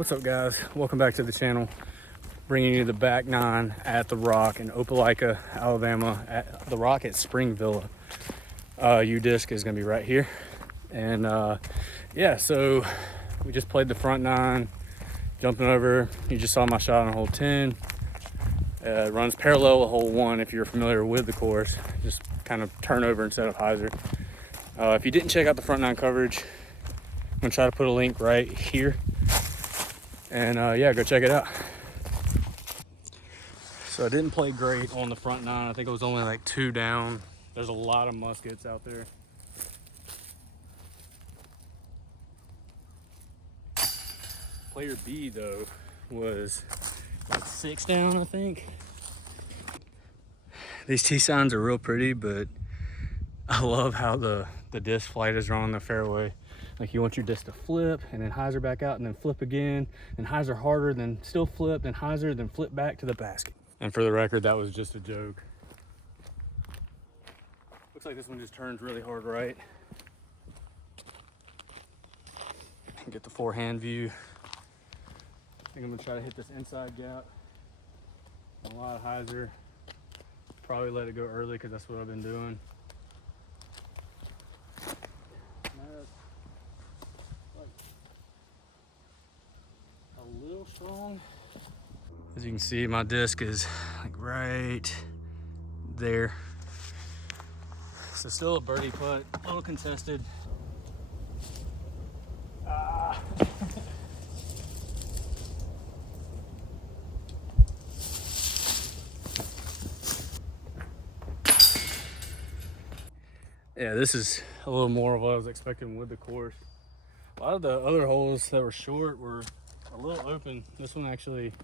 What's up, guys? Welcome back to the channel. Bringing you the back nine at the Rock in Opelika, Alabama, at the Rock at Spring Villa. U-disc is gonna be right here. And yeah, so we just played the front nine, jumping over. You just saw my shot on hole 10. It runs parallel with hole 1 if you're familiar with the course. Just kind of turn over instead of hyzer. If you didn't check out the front nine coverage, I'm gonna try to put a link right here. And yeah, go check it out. So I didn't play great on the front nine. I think it was only like 2 down. There's a lot of muskets out there. Player B though was like 6 down, I think. These tee signs are real pretty, but I love how the disc flight is on the fairway. Like, you want your disc to flip and then hyzer back out and then flip again, and hyzer harder, then still flip, then hyzer, then flip back to the basket. And for the record, that was just a joke. Looks like this one just turns really hard right. Get the forehand view. I think I'm gonna try to hit this inside gap. A lot of hyzer. Probably let it go early because that's what I've been doing. A little strong. As you can see, my disc is like right there. So still a birdie putt, a little contested. Yeah, this is a little more of what I was expecting with the course. A lot of the other holes that were short were a little open. This one actually, it's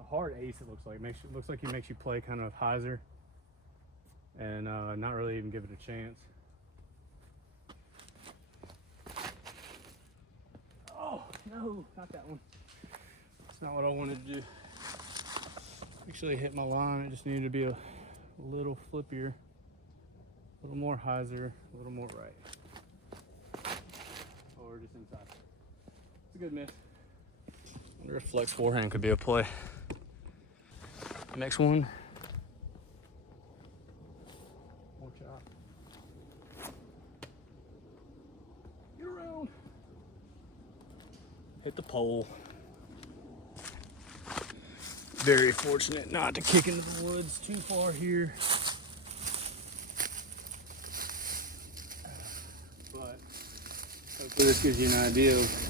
a hard ace. It looks like looks like he makes you play kind of hyzer and not really even give it a chance. Oh no, not that one. That's not what I wanted to do. Actually hit my line. It just needed to be a little flippier, a little more hyzer, a little more right, or just inside. It's a good miss. I wonder if flex forehand could be a play. Next one. More chop. Get around. Hit the pole. Very fortunate not to kick into the woods too far here. But hopefully this gives you an idea of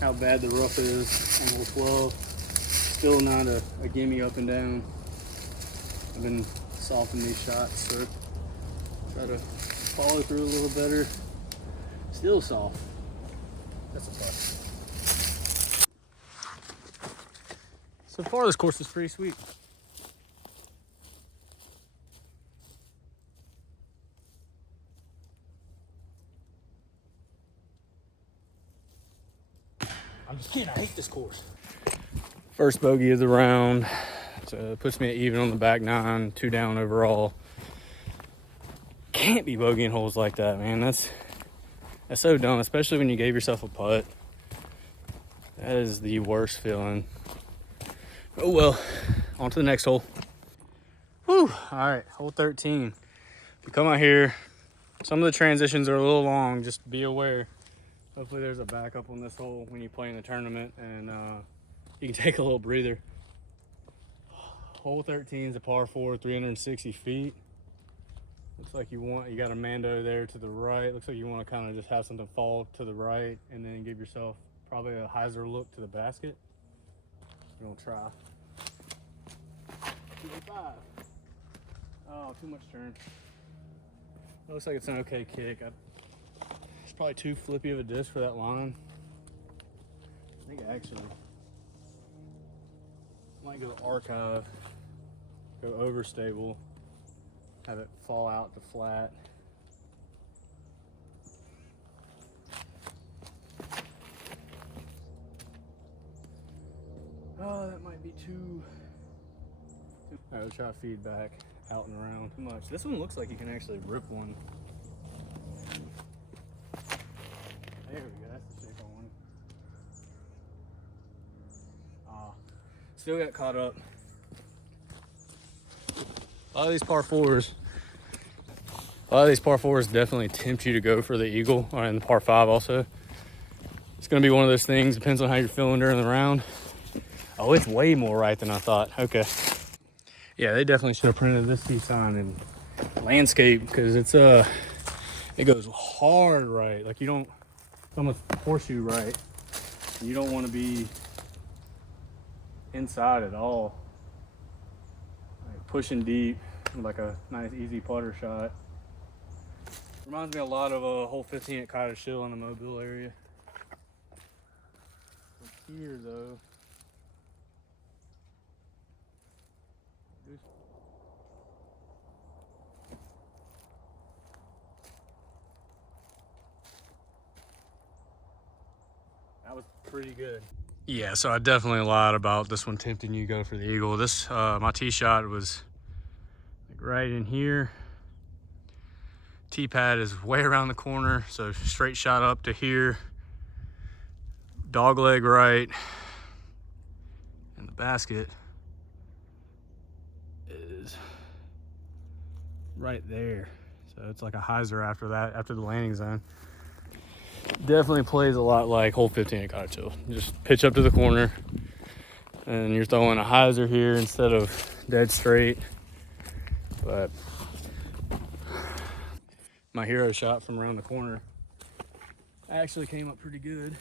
how bad the rough is on hole 12. Still not a gimme up and down. I've been softening these shots, so try to follow through a little better. Still soft. That's a plus. So far, this course is pretty sweet. I'm just kidding, I hate this course. First bogey of the round. So it puts me at even on the back nine, 2 down overall. Can't be bogeying holes like that, man. That's so dumb, especially when you gave yourself a putt. That is the worst feeling. Oh well, on to the next hole. Whew, all right, hole 13. If you come out here, some of the transitions are a little long, just be aware. Hopefully there's a backup on this hole when you play in the tournament, and you can take a little breather. Hole 13 is a par 4, 360 feet. Looks like you got a Mando there to the right. Looks like you want to kind of just have something fall to the right and then give yourself probably a hyzer look to the basket. We're gonna try. 205. Oh, too much turn. Looks like it's an okay kick. It's probably too flippy of a disc for that line. I think actually might go archive, go overstable, have it fall out to flat. Oh, that might be too. All right, let's try feedback out and around. Too much. This one looks like you can actually rip one. There we go. That's the shape I wanted. still got caught up. A lot of these par fours definitely tempt you to go for the eagle, or in the par 5 also. It's gonna be one of those things, depends on how you're feeling during the round. Oh, it's way more right than I thought. Okay. Yeah, they definitely should have printed this tee sign in landscape, because it goes hard right. Like, you don't, it's almost horseshoe right. You don't want to be inside at all. Like pushing deep, like a nice easy putter shot. Reminds me a lot of a hole 15 at Cottage Hill in the Mobile area. From here though, that was pretty good. Yeah, so I definitely lied about this one tempting you to go for the eagle. This, my tee shot was like right in here. Tee pad is way around the corner, so straight shot up to here. Dog leg right. And the basket is right there. So it's like a hyzer after that, after the landing zone. Definitely plays a lot like hole 15 at Cottage Hill. Just pitch up to the corner and you're throwing a hyzer here instead of dead straight. But my hero shot from around the corner actually came up pretty good.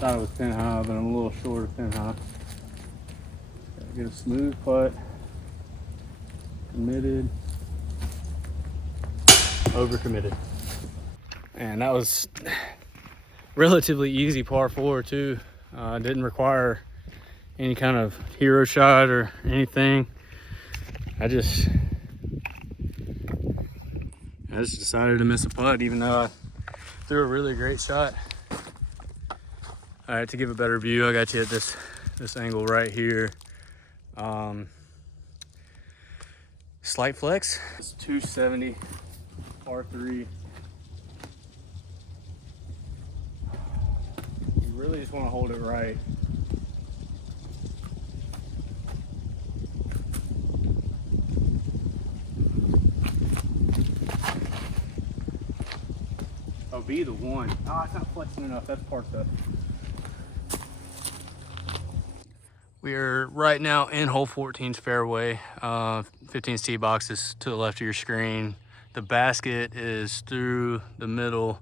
Thought it was pin high, but I'm a little short of pin high. Gotta get a smooth putt, committed, overcommitted. And that was relatively easy par 4 too. Didn't require any kind of hero shot or anything. I just decided to miss a putt, even though I threw a really great shot. All right, to give a better view, I got you at this angle right here. Slight flex. It's 270, par 3. You really just want to hold it right. Oh, be the one. Oh, it's not flexing enough. That's par stuff. We are right now in hole 14's fairway. 15's tee box is to the left of your screen. The basket is through the middle,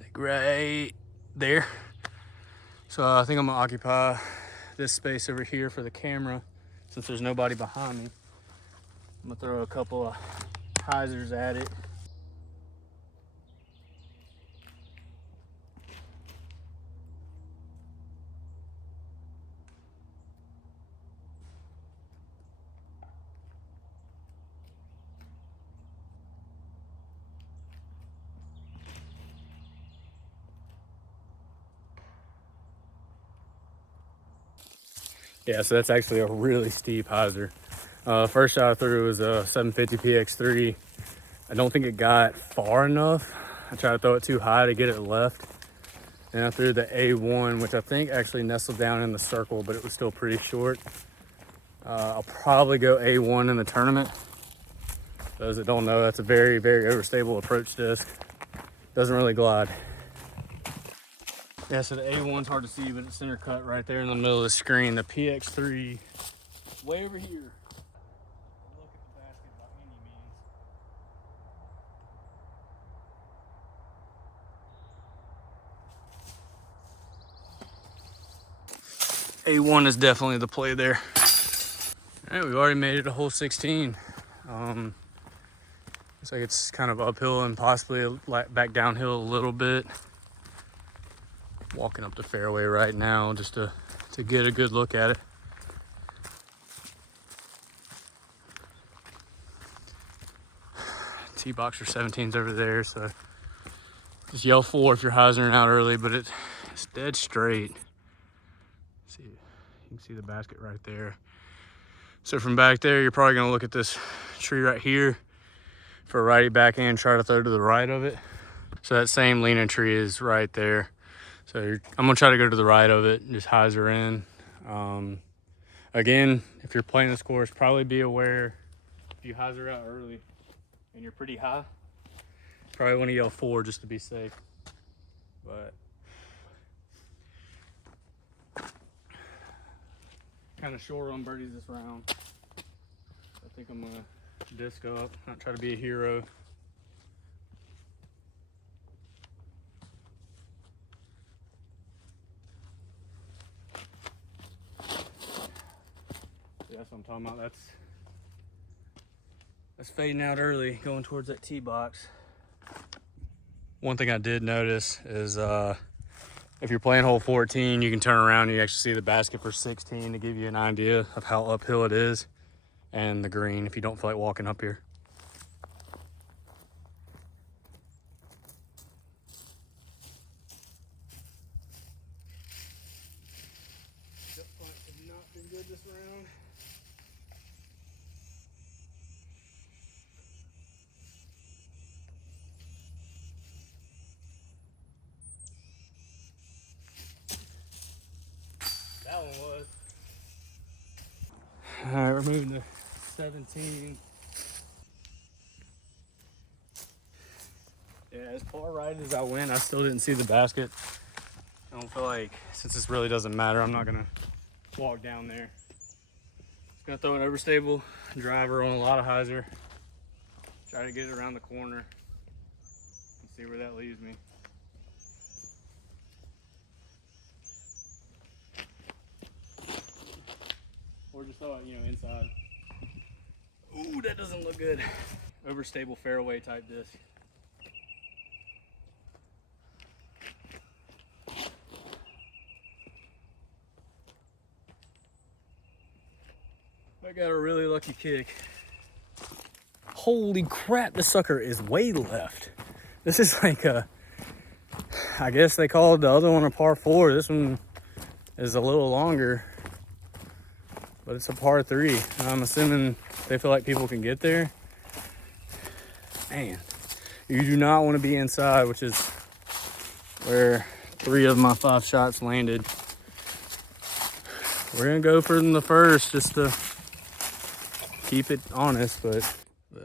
like right there. So I think I'm gonna occupy this space over here for the camera, since there's nobody behind me. I'm gonna throw a couple of hyzers at it. Yeah, so that's actually a really steep hyzer. First shot I threw was a 750 PX3. I don't think it got far enough. I tried to throw it too high to get it left. And I threw the A1, which I think actually nestled down in the circle, but it was still pretty short. I'll probably go A1 in the tournament. Those that don't know, that's a very, very overstable approach disc. Doesn't really glide. Yeah, so the A1's hard to see, but it's center cut right there in the middle of the screen. The PX3, way over here. Look at the basket by any means. A1 is definitely the play there. All right, we've already made it to hole 16. Looks like it's kind of uphill and possibly back downhill a little bit. Walking up the fairway right now just to get a good look at it. Tee box for 17's over there, so just yell 4 if you're hyzering out early, but it's dead straight. See, you can see the basket right there. So from back there, you're probably gonna look at this tree right here for a righty backhand, try to throw to the right of it. So that same leaning tree is right there. So I'm gonna try to go to the right of it and just hyzer in. Again, if you're playing this course, probably be aware if you hyzer out early and you're pretty high, probably want to yell 4 just to be safe. But kind of short on birdies this round. I think I'm gonna disc up, not try to be a hero. That's what I'm talking about. That's fading out early, going towards that tee box. One thing I did notice is if you're playing hole 14, you can turn around and you actually see the basket for 16 to give you an idea of how uphill it is, and the green if you don't feel like walking up here. Jump points have not been good this round. That one was. All right, we're moving to 17. Yeah, as far right as I went, I still didn't see the basket. I don't feel like, since this really doesn't matter, I'm not gonna walk down there. Just gonna throw an overstable driver on a lot of hyzer. Try to get it around the corner and see where that leaves me. Or just throw it, inside. Ooh, that doesn't look good. Overstable fairway type disc. I got a really lucky kick. Holy crap, this sucker is way left. This is like I guess they called the other one a par 4. This one is a little longer, but it's a par 3. I'm assuming they feel like people can get there. Man, you do not want to be inside, which is where 3 of my 5 shots landed. We're gonna go for the first just to keep it honest, but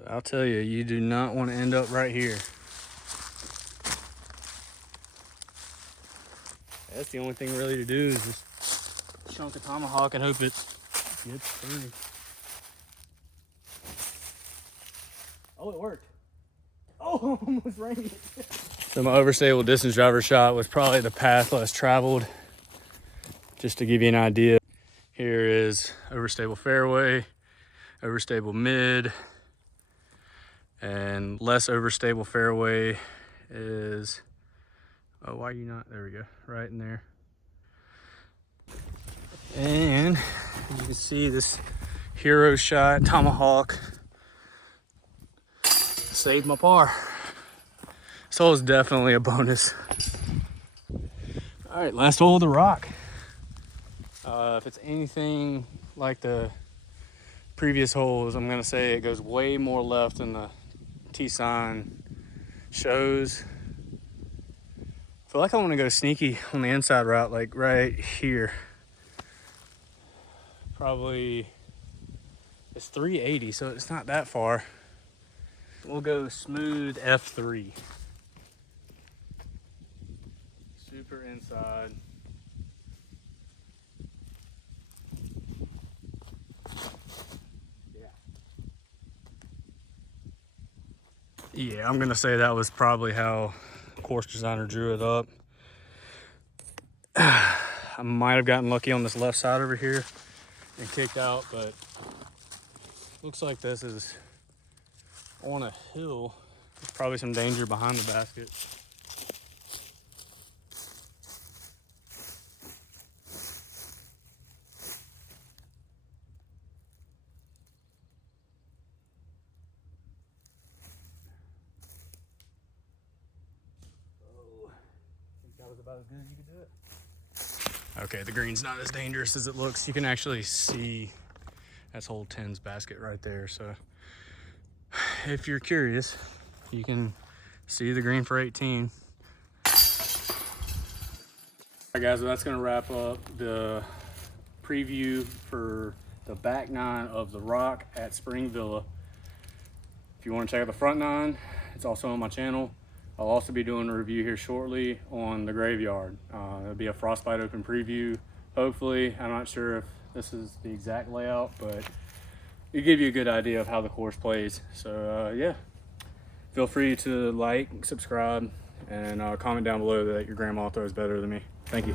I'll tell you, you do not want to end up right here. That's the only thing really to do is just chunk a tomahawk and hope it gets through. Oh, it worked. Oh, almost rained it. So my overstable distance driver shot was probably the path less traveled. Just to give you an idea, here is overstable fairway, overstable mid, and less overstable fairway is, oh, why are you not, there we go, right in there. And you can see this hero shot, tomahawk, saved my par. So it was definitely a bonus. All right, last hole of the rock. If it's anything like the previous holes, I'm gonna say it goes way more left than the T sign shows. I feel like I want to go sneaky on the inside route, like right here. Probably, it's 380, so it's not that far. We'll go smooth F3. Super inside. Yeah, I'm gonna say that was probably how course designer drew it up. I might have gotten lucky on this left side over here and kicked out, but looks like this is on a hill. There's probably some danger behind the basket. That was about as good as you could do it. Okay, the green's not as dangerous as it looks. You can actually see that's hole 10's basket right there. So if you're curious, you can see the green for 18. All right, guys, well, that's going to wrap up the preview for the back nine of the Rock at Spring Villa. If you want to check out the front nine, it's also on my channel. I'll also be doing a review here shortly on the Graveyard. It'll be a Frostbite Open preview, hopefully. I'm not sure if this is the exact layout, but it'll give you a good idea of how the course plays. So yeah, feel free to like, subscribe, and comment down below that your grandma throws better than me. Thank you.